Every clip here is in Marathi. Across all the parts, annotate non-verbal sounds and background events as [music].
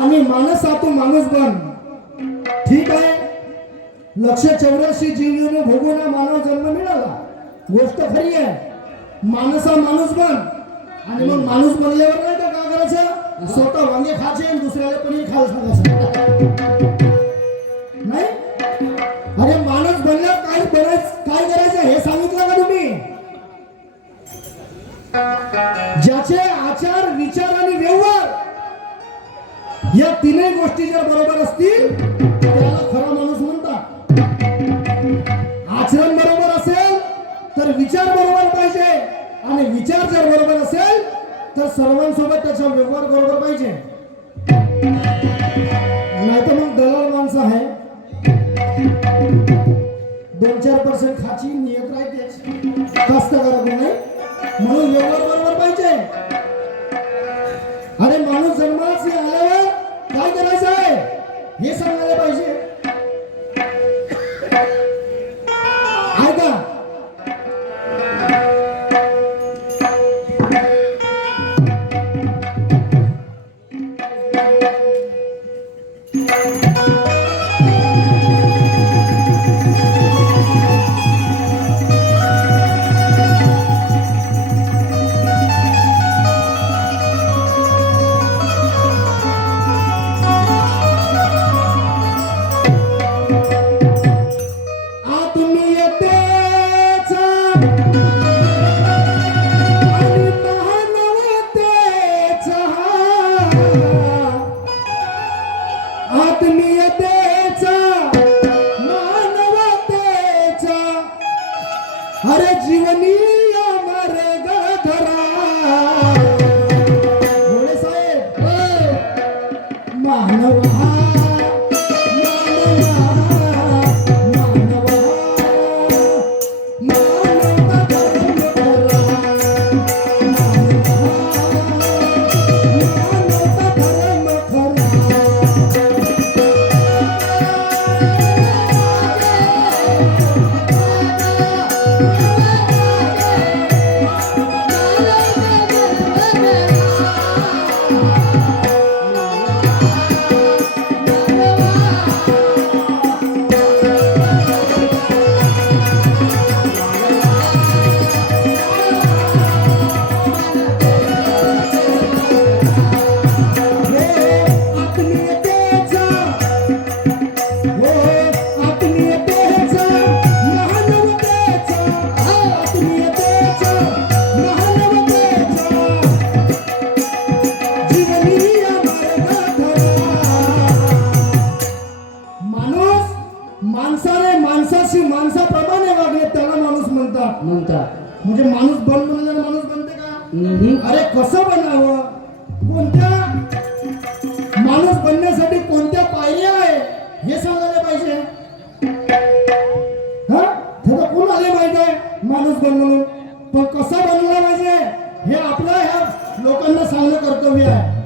आणि माणसातू माणूस बन ठीक आहे? लक्ष चौऱ्याऐंशी जीवन भोगून मानव जन्म मिळाला. गोष्ट खरी आहे. माणसा माणूस बन आणि मग माणूस बनल्यावर नाही का काय करायचं? स्वतः वांगे खायचे आणि दुसऱ्याला पनीर खायला सांगायचं. या तीनही गोष्टी जर बरोबर असतील त्याला खरा माणूस म्हणतात. आचरण बरोबर असेल तर विचार बरोबर पाहिजे. आणि विचार जर बरोबर असेल तर सर्वांसोबत त्याचा व्यवहार बरोबर पाहिजे. नाही तर मग दलाल माणसं आहे. दोन चार पर्सेंट खाची नियत राहते जास्त करत नाही म्हणून व्यवहार माणसाने माणसाशी माणसाप्रमाणे वागले त्याला माणूस म्हणतात. म्हणतात. म्हणजे माणूस बन म्हणल्याने माणूस बनते का. अरे कसं बनावं? कोणत्या माणूस बनण्यासाठी कोणत्या पायऱ्या आहे? हे सांगायला पाहिजे. हा? त्याला कोण आले माहिती आहे? माणूस बन म्हणून. पण कसा बनला पाहिजे? हे आपलं ह्या लोकांना सांगणं कर्तव्य आहे.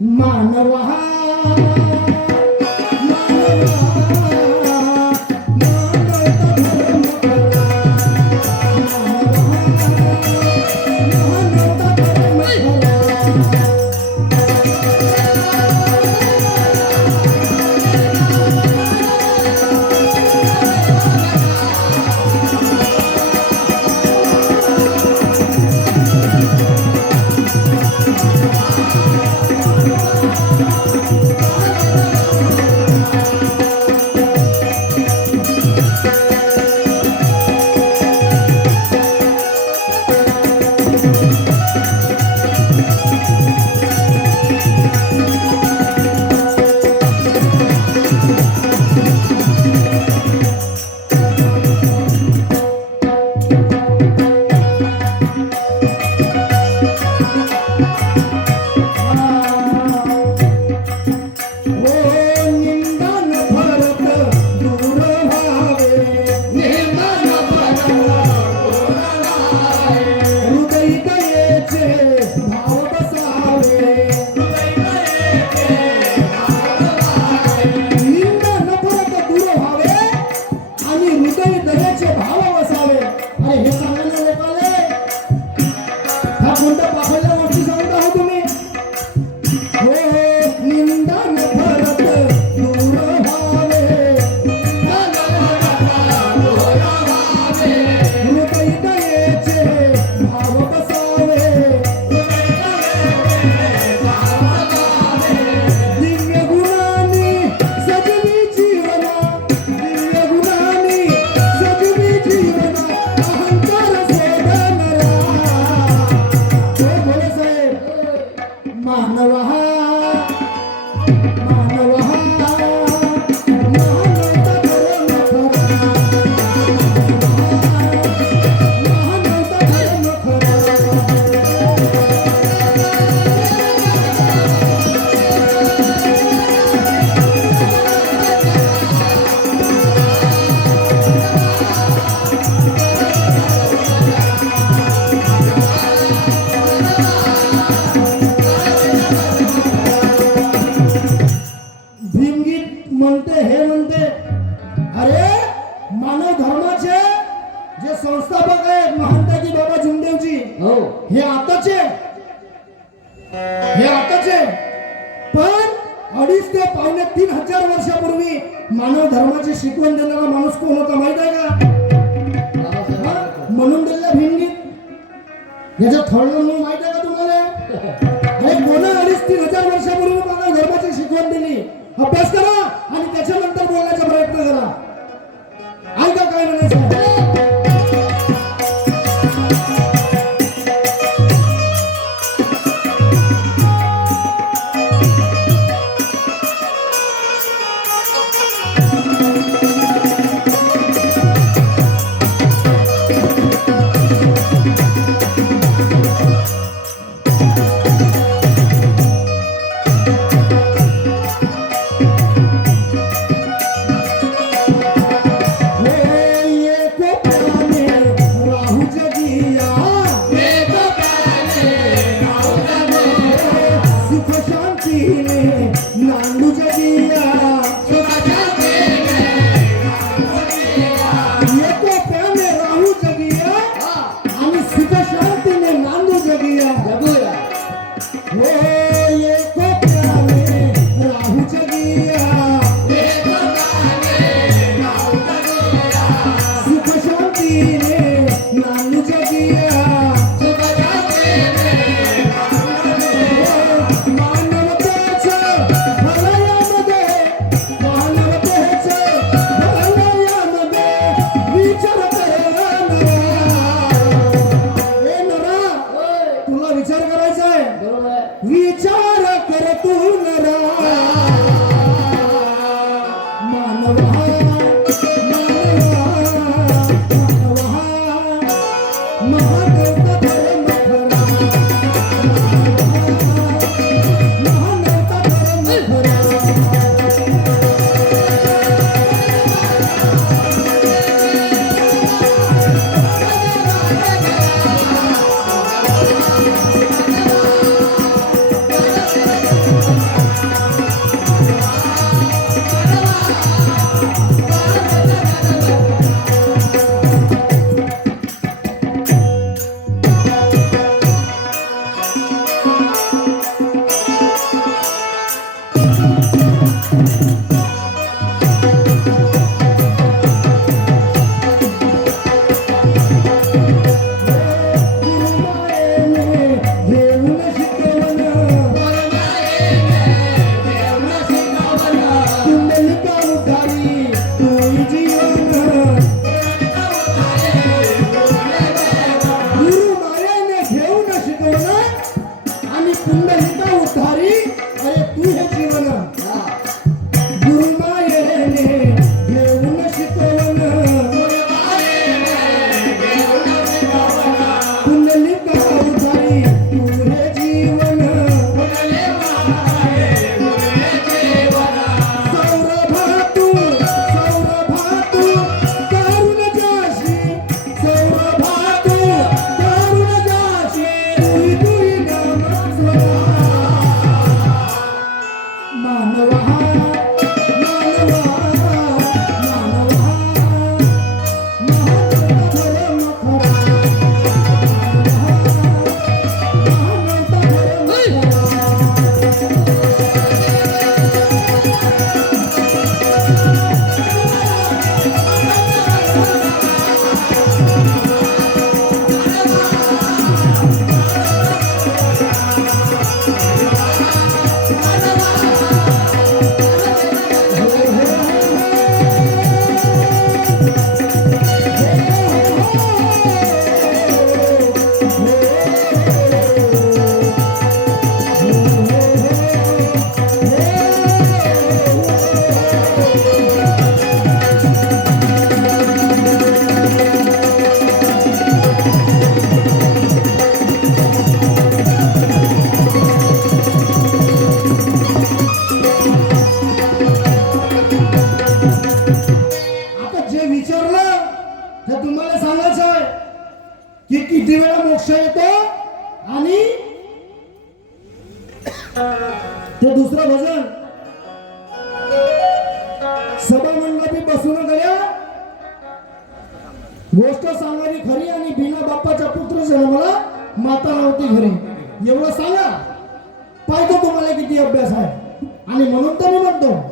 मानव हा म्हणते अरे मानव धर्माचे जे संस्थापक आहेत महंताजी बाबा झुंदेवजी हो. हे. आताचे हे आताचे पण अडीच ते पावणे तीन हजार वर्षापूर्वी मानव धर्माची शिकवण देणारा माणूस कोण होता माहीत आहे का? म्हणून दिलेल्या भिंगीत. याच्या थोडं म्हणून माहीत आहे का तुम्हाला? [laughs] अडीच तीन हजार वर्षापूर्वी मानव धर्माची शिकवण दिली? अभ्यास करा. देवानी खरी आणि बिना बाप्पाच्या पुत्र जन्माला माता नव्हती घरी. एवढं सांगा. पाहिजे तुम्हाला किती अभ्यास आहे. आणि म्हणून तर मी म्हणतो